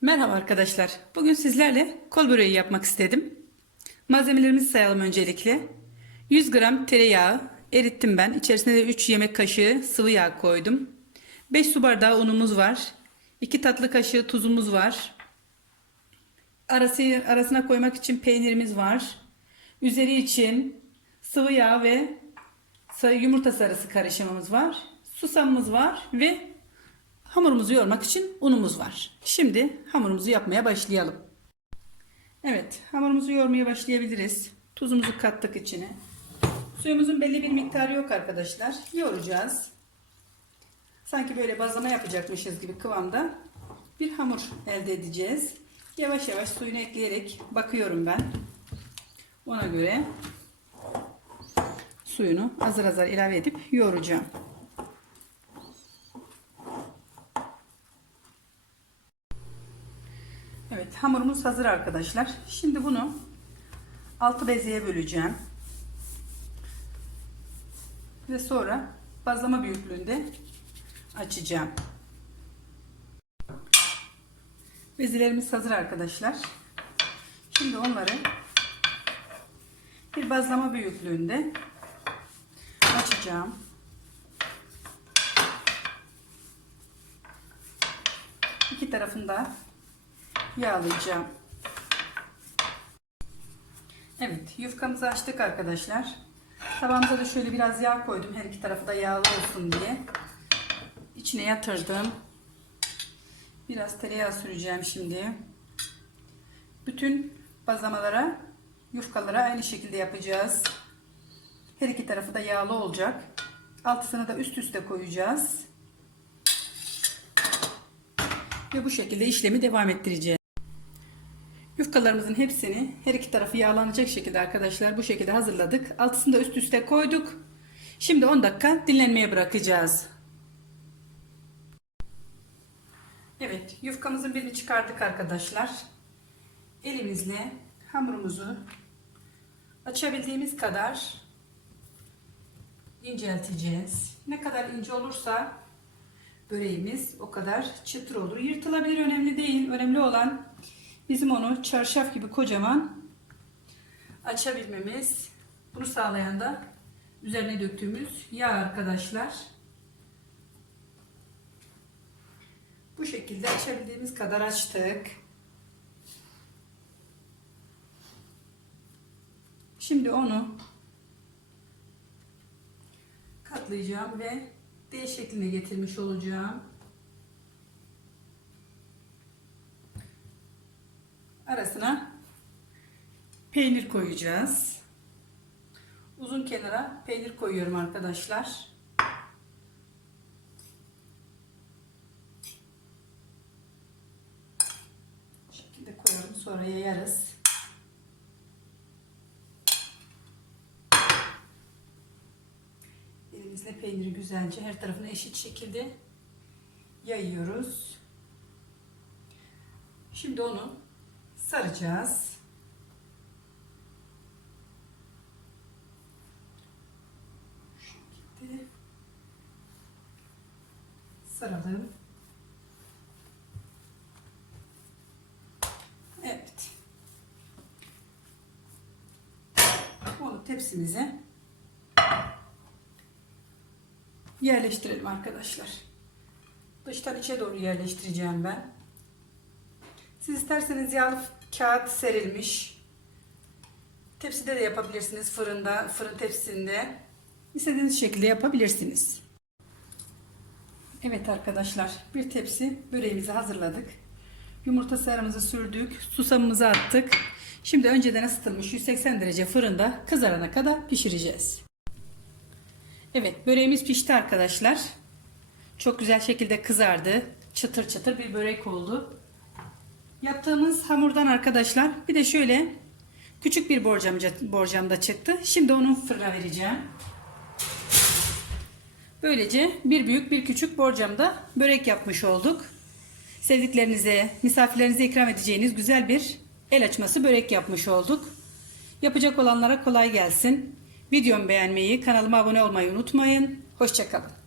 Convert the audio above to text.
Merhaba arkadaşlar. Bugün sizlerle kol böreği yapmak istedim. Malzemelerimizi sayalım öncelikle. 100 gram tereyağı erittim ben. İçerisine de 3 yemek kaşığı sıvı yağ koydum. 5 su bardağı unumuz var. 2 tatlı kaşığı tuzumuz var. Arası, arasına koymak için peynirimiz var. Üzeri için sıvı yağ ve yumurta sarısı karışımımız var. Susamımız var ve Hamurumuzu yoğurmak için unumuz var. Şimdi hamurumuzu yapmaya başlayalım. Evet, hamurumuzu yoğurmaya başlayabiliriz. Tuzumuzu kattık içine. Suyumuzun belli bir miktarı yok arkadaşlar. Yoğuracağız. Sanki böyle bazlama yapacakmışız gibi kıvamda bir hamur elde edeceğiz. Yavaş yavaş suyunu ekleyerek bakıyorum ben. Ona göre suyunu azar azar ilave edip yoğuracağım. Evet hamurumuz hazır arkadaşlar. Şimdi bunu altı bezeye böleceğim. Ve sonra bazlama büyüklüğünde açacağım. Bezelerimiz hazır arkadaşlar. Şimdi onları bir bazlama büyüklüğünde açacağım. İki tarafında yağlayacağım. Evet yufkamızı açtık arkadaşlar. Tabağımıza da şöyle biraz yağ koydum her iki tarafı da yağlı olsun diye. İçine yatırdım. Biraz tereyağı süreceğim şimdi. Bütün bazlamalara, yufkalara aynı şekilde yapacağız. Her iki tarafı da yağlı olacak. Altısını da üst üste koyacağız. Ve bu şekilde işlemi devam ettireceğiz. Yufkalarımızın hepsini her iki tarafı yağlanacak şekilde arkadaşlar bu şekilde hazırladık. Altısını da üst üste koyduk. Şimdi 10 dakika dinlenmeye bırakacağız. Evet yufkamızın birini çıkardık arkadaşlar. Elimizle hamurumuzu açabildiğimiz kadar incelteceğiz. Ne kadar ince olursa böreğimiz o kadar çıtır olur. Yırtılabilir önemli değil. Önemli olan Bizim onu çarşaf gibi kocaman açabilmemiz. Bunu sağlayan da üzerine döktüğümüz yağ arkadaşlar. Bu şekilde açabildiğimiz kadar açtık. Şimdi onu katlayacağım ve D şekline getirmiş olacağım. Arasına peynir koyacağız. Uzun kenara peynir koyuyorum arkadaşlar. Şekilde koyalım sonra yayarız. Elimizle peyniri güzelce her tarafına eşit şekilde yayıyoruz. Şimdi onu saracağız. Şu saralım. Evet. Onu tepsimize yerleştirelim arkadaşlar. Dıştan içe doğru yerleştireceğim ben. Siz isterseniz yağlı kağıt serilmiş. Tepside de yapabilirsiniz. Fırında, fırın tepsisinde. İstediğiniz şekilde yapabilirsiniz. Evet arkadaşlar bir tepsi böreğimizi hazırladık. Yumurta sarımızı sürdük. Susamımızı attık. Şimdi önceden ısıtılmış 180 derece fırında kızarana kadar pişireceğiz. Evet böreğimiz pişti arkadaşlar. Çok güzel şekilde kızardı. Çıtır çıtır bir börek oldu. Yaptığımız hamurdan arkadaşlar bir de şöyle küçük bir borcamca, borcamda çıktı. Şimdi onu fırına vereceğim. Böylece bir büyük bir küçük borcamda börek yapmış olduk. Sevdiklerinize, misafirlerinize ikram edeceğiniz güzel bir el açması börek yapmış olduk. Yapacak olanlara kolay gelsin. Videomu beğenmeyi, kanalıma abone olmayı unutmayın. Hoşçakalın.